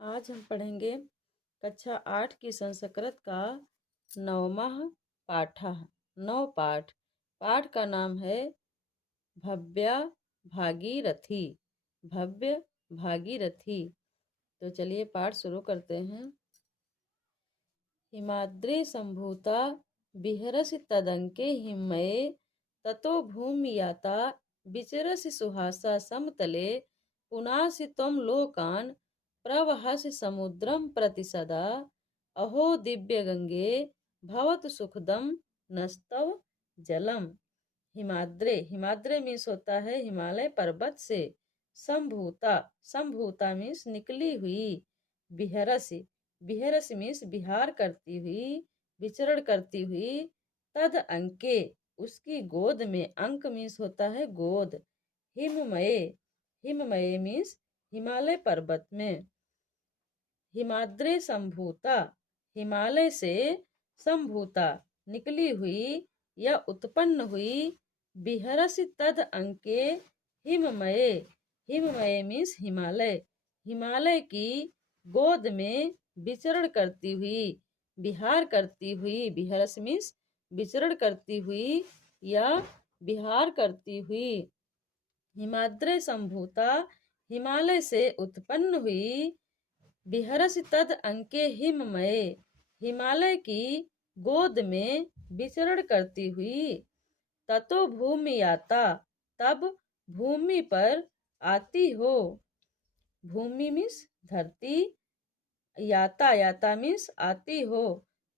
आज हम पढ़ेंगे कक्षा 8 की संस्कृत का 9वां पाठ। 9 पाठ। पाठ का नाम है भव्य भागीरथी। भव्य भागीरथी। तो चलिए पाठ शुरू करते हैं। हिमाद्रे संभूता विहरसि तदंके हिमये ततो भूमि याता विचरसि सुहासा समतले पुनासि त्वं लोकान् प्रवहसि समुद्रं प्रति सदा अहो दिव्य गंगे भवतु सुखदम नस्तव जलम। हिमाद्रे, हिमाद्रे मीन्स होता है हिमालय पर्वत से। संभूता, संभूता मीन्स निकली हुई। विहरसि, विहरसि मीन्स विहार करती हुई, विचरण करती हुई। तद अंके, उसकी गोद में। अंक मीन्स होता है गोद। हिममये, हिममये मीन्स हिमालय पर्वत में। हिमाद्रे संभूता, हिमालय से संभूता निकली हुई या उत्पन्न हुई। विहरसि तद अंके हिममये, हिममये मीन्स हिमालय, हिमालय की गोद में विचरण करती हुई, विहार करती हुई। विहरस मीन्स विचरण करती हुई या विहार करती हुई। हिमाद्रे संभूता हिमालय से उत्पन्न हुई। विहरसि तद अंके हिममये, हिमालय की गोद में विचरण करती हुई। ततो भूमि याता, तब भूमि पर आती हो। भूमि मीन्स धरती, याता, याता मीन्स आती हो।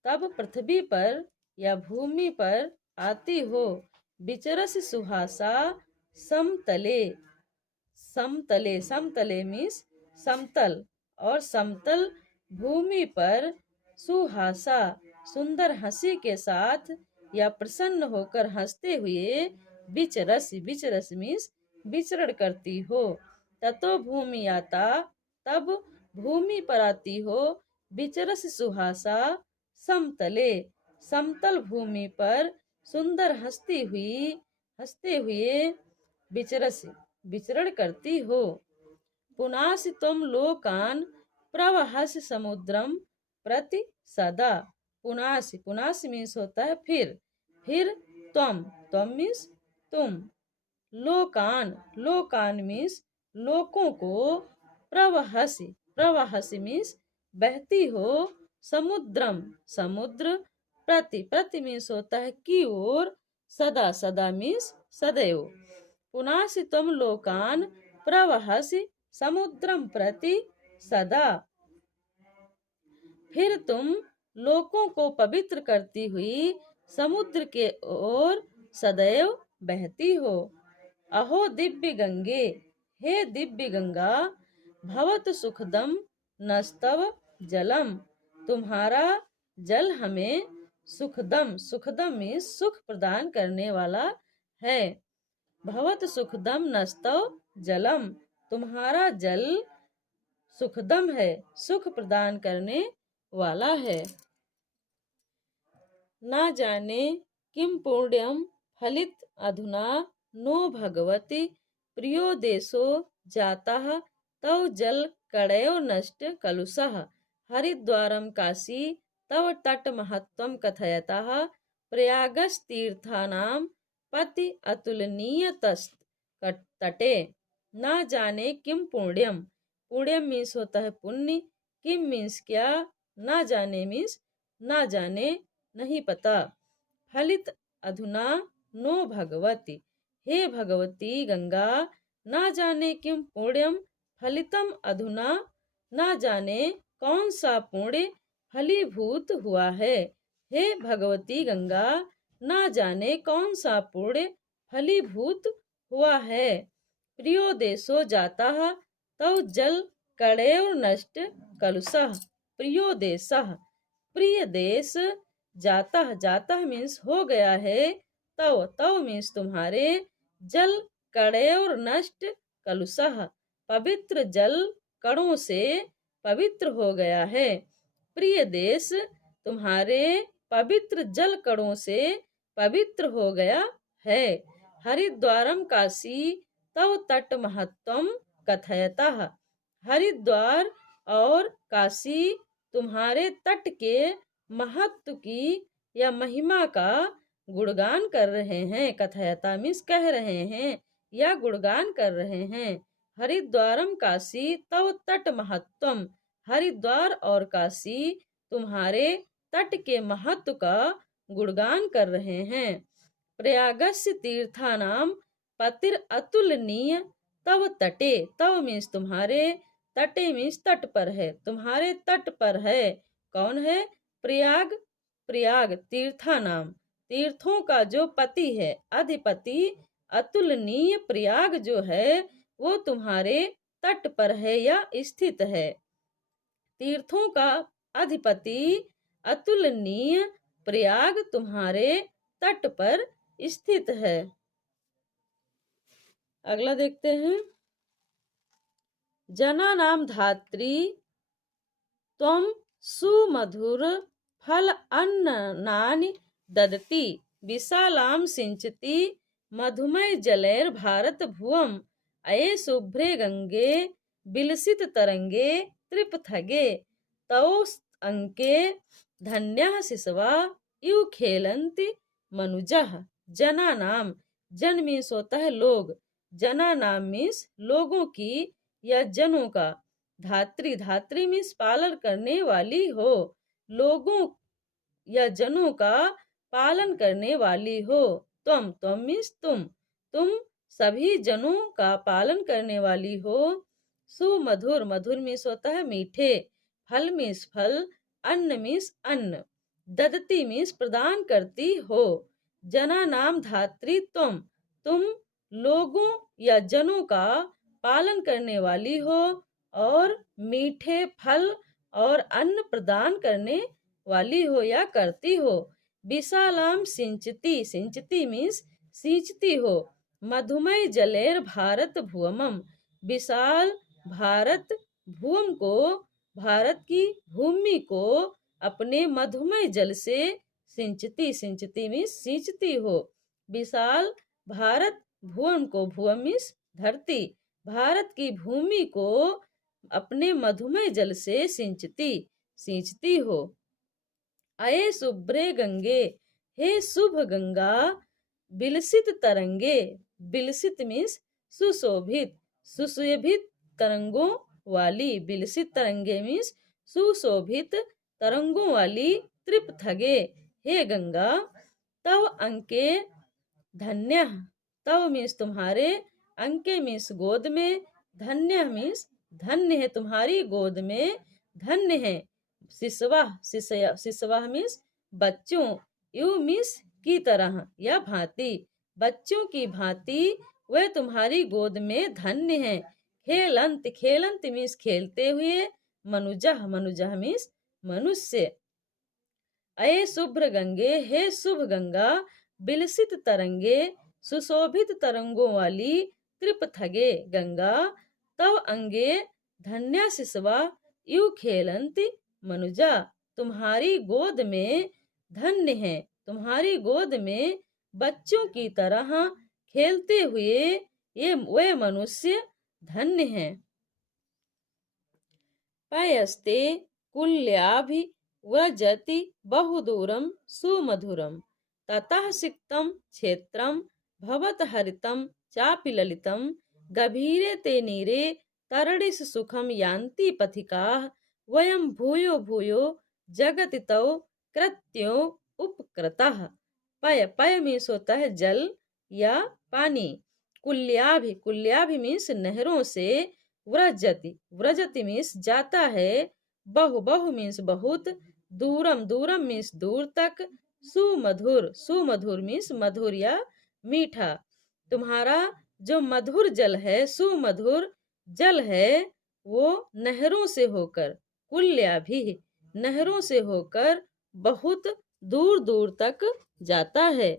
तब पृथ्वी पर या भूमि पर आती हो। विचरसि सुहासा समतले, समतले, समतले मीन्स समतल, और समतल भूमि पर सुहासा सुंदर हंसी के साथ या प्रसन्न होकर हंसते हुए विचरस, विचरस मीन्स विचरण करती हो। ततो भूमि आता, तब भूमि पर आती हो। विचरस सुहासा समतले, समतल भूमि पर सुंदर हंसती हुई, हंसते हुए विचरस, विचरण करती हो। पुनासि त्वं लोकान् प्रवहसि समुद्रम प्रति सदा। पुनासि, पुनासि मीन्स होता है फिर। फिर त्वं, त्वं मीन्स तुम। लोकान, लोकान मीन्स लोकों को। प्रवहसि, प्रवहसि मीन्स बहती हो। समुद्रम, समुद्र। प्रति, प्रति मीन्स होता है की ओर। सदा, सदा मीन्स सदैव। पुनासि त्वं लोकान प्रवहसि समुद्रम प्रति सदा। फिर तुम लोकों को पवित्र करती हुई समुद्र के ओर सदैव बहती हो। अहो दिव्य गंगे, हे दिव्य गंगा। भवत सुखदम नस्तव जलम, तुम्हारा जल हमें सुखदम, सुखदम मीन्स सुख प्रदान करने वाला है। भवत सुखदम नस्तव जलम, तुम्हारा जल सुखदम है, सुख प्रदान करने वाला है। ना जाने किम पुण्यम फलित अधुना नो भगवती प्रियो देशो जाता तव जल कड़यो नष्ट कलुषः हरिद्वारम काशी तव तट महत्वम कथयतः प्रयागस्तीर्थानां पति अतुलनीय तटे। ना जाने किम पुण्यम, पुण्यम मीन्स होता है पुण्य। किम मीन्स क्या। ना जाने मीन्स ना जाने, नहीं पता। फलित अधुना नो भगवती, हे भगवती गंगा। ना जाने किम पुण्यम फलितम अधुना, ना जाने कौन सा पुण्य फलीभूत हुआ है। हे भगवती गंगा, ना जाने कौन सा पुण्य फलीभूत हुआ है। प्रियो देशो जाता तव जल कड़ेव नष्ट कलुषः। प्रियो देशः, प्रिय देश। जाता, जाता मीन्स हो गया है। तव, तव मीन्स तुम्हारे। जल कड़ेव नष्ट कलुषः, पवित्र जल कणों से पवित्र हो गया है। प्रिय देश, तुम्हारे पवित्र जल कणों से पवित्र हो गया है। हरिद्वारम काशी तव तट महत्वम कथयतः, हरिद्वार और काशी तुम्हारे तट के महत्व की या महिमा का गुणगान कर रहे हैं। कथयता मीन्स कह रहे हैं या गुणगान कर रहे हैं। हरिद्वारम काशी तव तट महत्वम, हरिद्वार और काशी तुम्हारे तट के महत्व का गुणगान कर रहे हैं। प्रयागस्य तीर्थानाम पतिर अतुलनीय तव तटे, तव मीन्स तुम्हारे, तटे मीन्स तट पर है, तुम्हारे तट पर है। कौन है? प्रयाग, प्रयाग तीर्थानाम, तीर्थों का जो पति है, अधिपति, अतुलनीय प्रयाग जो है वो तुम्हारे तट पर है या स्थित है। तीर्थों का अधिपति अतुलनीय प्रयाग तुम्हारे तट पर स्थित है। अगला देखते हैं। जना नाम धात्री त्वम सुमधुर फल अन्नानि ददति, विशालाम सिंचति मधुमय जलैर भारत भुवम, अये शुभ्रे गंगे बिलसित तरंगे त्रिपथगे, तौ अंके धन्यः शिशवा इव खेलन्ति मनुजः। जना नाम, जन मीन्स होता है लोग, जना नाम मीन्स लोगों की या जनों का, धात्री, धात्री मीन्स पालन करने वाली हो, लोगों या जनों का पालन करने वाली हो। त्वम, त्वम मीन्स तुम सभी जनों का पालन करने वाली हो। सुमधुर, मधुर मीन्स होता है मीठे, फल मीन्स फल, अन्न मीन्स अन्न, ददती मीन्स प्रदान करती हो। जना नाम धात्री तुम लोगों या जनों का पालन करने वाली हो और मीठे फल और अन्न प्रदान करने वाली हो या करती हो। विशालाम सिंचती, सिंचती मीन्स सींचती हो। मधुमय जलेर भारत भुवमम, विशाल भारत भूम को, भारत की भूमि को अपने मधुमय जल से सिंचती, सिंचती मीन्स सींचती हो। विशाल भारत भुवन को, भुवन मीन्स धरती, भारत की भूमि को अपने मधुमय जल से सिंचती, सींचती हो। अये शुभ्रे गंगे, हे शुभ गंगा, बिलसित तरंगे, बिलसित मीन्स सुशोभित, सुशोभित तरंगों वाली, बिलसित तरंगे मीन्स सुशोभित तरंगों वाली, त्रिपथगे, हे गंगा, तव अंके धन्य, तव मीन्स तुम्हारे, अंके मीन्स गोद में, धन्य मीन्स धन्य है, तुम्हारी गोद में धन्य है। शिशवा, शिशवा मीन्स बच्चों, यू मीन्स की तरह या भांति, बच्चों की भांति वह तुम्हारी गोद में धन्य है। खेलंत, खेलंत मीन्स खेलते हुए, मनुजः, मनुजः मीन्स मनुष्य। अये शुभ्र गंगे, हे शुभ गंगा, बिलसित तरंगे, सुशोभित तरंगों वाली, त्रिपथगे गंगा, तव अंगे धन्या शिशवा यू खेलंती मनुजा, तुम्हारी गोद में धन्य है, तुम्हारी गोद में बच्चों की तरह खेलते हुए ये वे मनुष्य धन्य हैं। पयस्ते कुल्याभि व्रजति बहुदूरम सुमधुरम, ततः सिक्तम क्षेत्रम भवत हरितम चापि ललितम, गभीरे ते नीरे तरणिस सुखम यान्ति पथिकाः, वयम भूयो भूयो जगति तौ कृत्यो उपकृतः। पय, पय मीन्स होता है जल या पानी। कुल्याभि, कुल्याभि मीन्स नहरों से, व्रजति, व्रजति मीन्स जाता है, बहु, बहु मीन्स बहुत, दूरम, दूरम मीन्स दूर तक, सुमधुर, सुमधुर मीन्स मधुर या मीठा। तुम्हारा जो मधुर जल है, सुमधुर जल है, वो नहरों से होकर, कुल्याभि नहरों से होकर बहुत दूर दूर तक जाता है।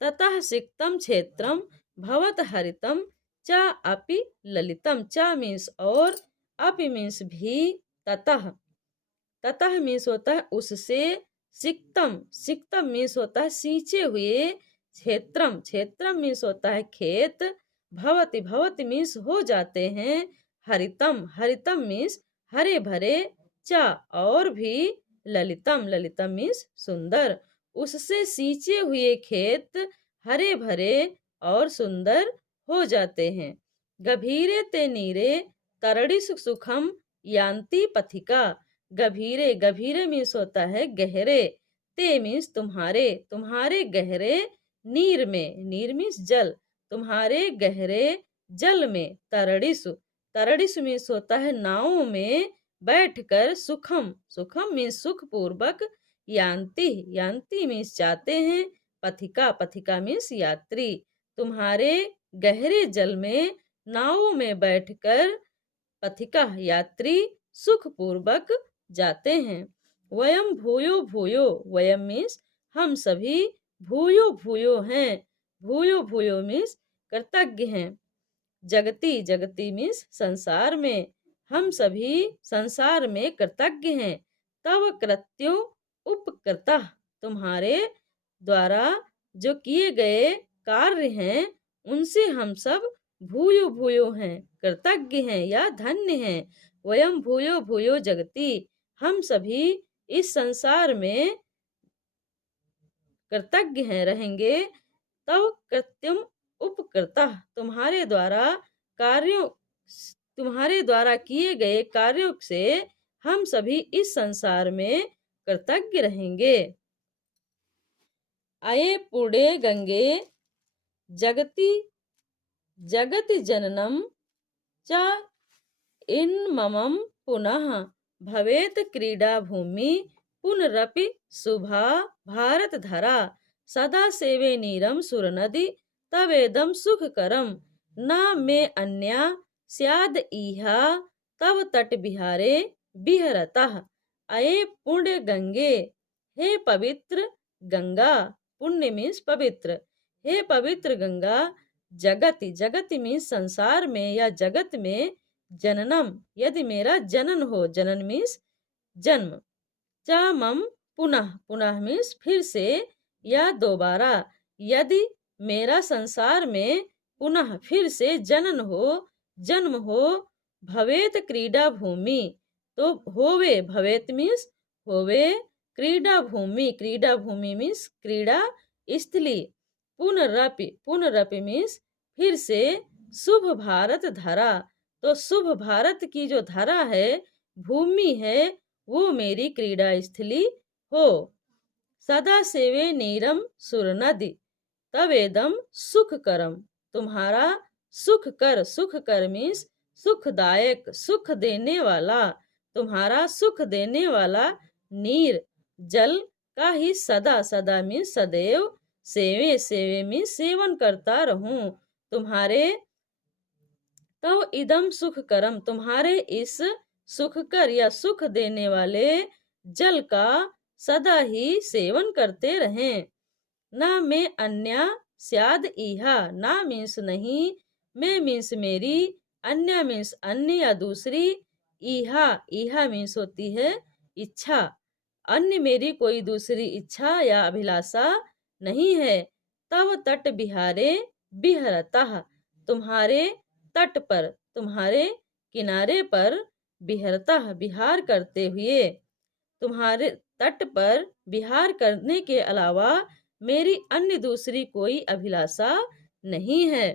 ततः सिक्तम क्षेत्रम भवत हरितम चा अपि ललितम, चा मीन्स और, अपि मीन्स भी, ततः, ततः मीन्स होता है उससे, सिक्तम, सिक्तम मीन्स होता है सींचे हुए, क्षेत्रम, क्षेत्रम मीन्स होता है खेत, भवति, भवति मीन्स हो जाते हैं, हरितम, हरितम मीन्स हरे भरे चा और भी ललितम, ललितम मीन्स सुंदर, उससे सींचे हुए खेत हरे भरे और सुंदर हो जाते हैं। गभीरे ते नीरे तरड़ी सुखम यान्ति पथिका, गभीरे, गभीरे मीन्स होता है गहरे, ते मीन्स तुम्हारे, तुम्हारे गहरे नीर में, नीर मीन्स जल, तुम्हारे गहरे जल में, तरड़िसु, तरड़िसु मीन्स होता है नाव में बैठकर, सुखम, सुखम मीन्स सुख पूर्वक, यान्ति, यान्ति मीन्स जाते हैं, पथिका, पथिका मीन्स यात्री, तुम्हारे गहरे जल में नाव में बैठकर पथिका यात्री सुख पूर्वक जाते हैं। वयम भूयो भूयो, वयम मीन्स हम सभी, भूयो भूयो हैं, भूयो भूयो मीन्स कृतज्ञ हैं, जगती, जगती मीन्स संसार में, हम सभी संसार में कृतज्ञ हैं। तव कृत्यो उपकृता, तुम्हारे द्वारा जो किए गए कार्य हैं उनसे हम सब भूयो भूयो हैं, कृतज्ञ हैं या धन्य हैं। वयम भूयो भूयो जगती, हम सभी इस संसार में कृतज्ञ हैं, रहेंगे। तव कृत्यम उपकृता, तुम्हारे द्वारा कार्यों, तुम्हारे द्वारा किए गए कार्यों से हम सभी इस संसार में कृतज्ञ रहेंगे। अये पुणे गंगे जगति जगत जननम च इन्ममं पुनः भवेत क्रीडा भूमि पुनरपि शुभा भारत धरा, सदा सेवे नीरम सुरनदी तवेदम सुखकरम, न मे अन्या स्याद इहा तव तट बिहारे बिहरतः। अये पुण्य गंगे, हे पवित्र गंगा, पुण्य मीन्स पवित्र, हे पवित्र गंगा, जगति, जगति मीन्स संसार में या जगत में, जननम यदि मेरा जनन हो, जनन मीन्स जन्म, च मम पुनः, पुनः मीन्स फिर से या दोबारा, यदि मेरा संसार में पुनः फिर से जनन हो, जन्म हो, भवेत क्रीडा भूमि, तो होवे, भवेत मीन्स होवे, क्रीडा भूमि, क्रीडा भूमि मीन्स क्रीडा स्थली, पुनरपि, पुनरपि मीन्स फिर से, शुभ भारत धरा, तो शुभ भारत की जो धरा है, भूमि है, वो मेरी क्रीडा स्थली हो। सदा सेवे नीरम सुर नदी तवेदम सुख करम, तुम्हारा सुख कर, सुख कर मीन्स सुखदायक, सुख देने वाला, तुम्हारा सुख देने वाला नीर जल का ही सदा, सदा मीन्स सदैव, सेवे, सेवे मीन्स सेवन करता रहूं, तुम्हारे तव इदम सुख करम, तुम्हारे इस सुख कर या सुख देने वाले जल का सदा ही सेवन करते रहें। ना मैं अन्य स्याद इहा, ना मीन्स नहीं, मैं मीन्स मेरी, अन्य मीन्स अन्य या दूसरी, इहा, इहा मीन्स होती है इच्छा, अन्य मेरी कोई दूसरी इच्छा या अभिलाषा नहीं है। तव तट बिहारे बिहरता, तुम्हारे तट पर, तुम्हारे किनारे पर, बिहरता विहार करते हुए, तुम्हारे तट पर विहार करने के अलावा मेरी अन्य दूसरी कोई अभिलाषा नहीं है।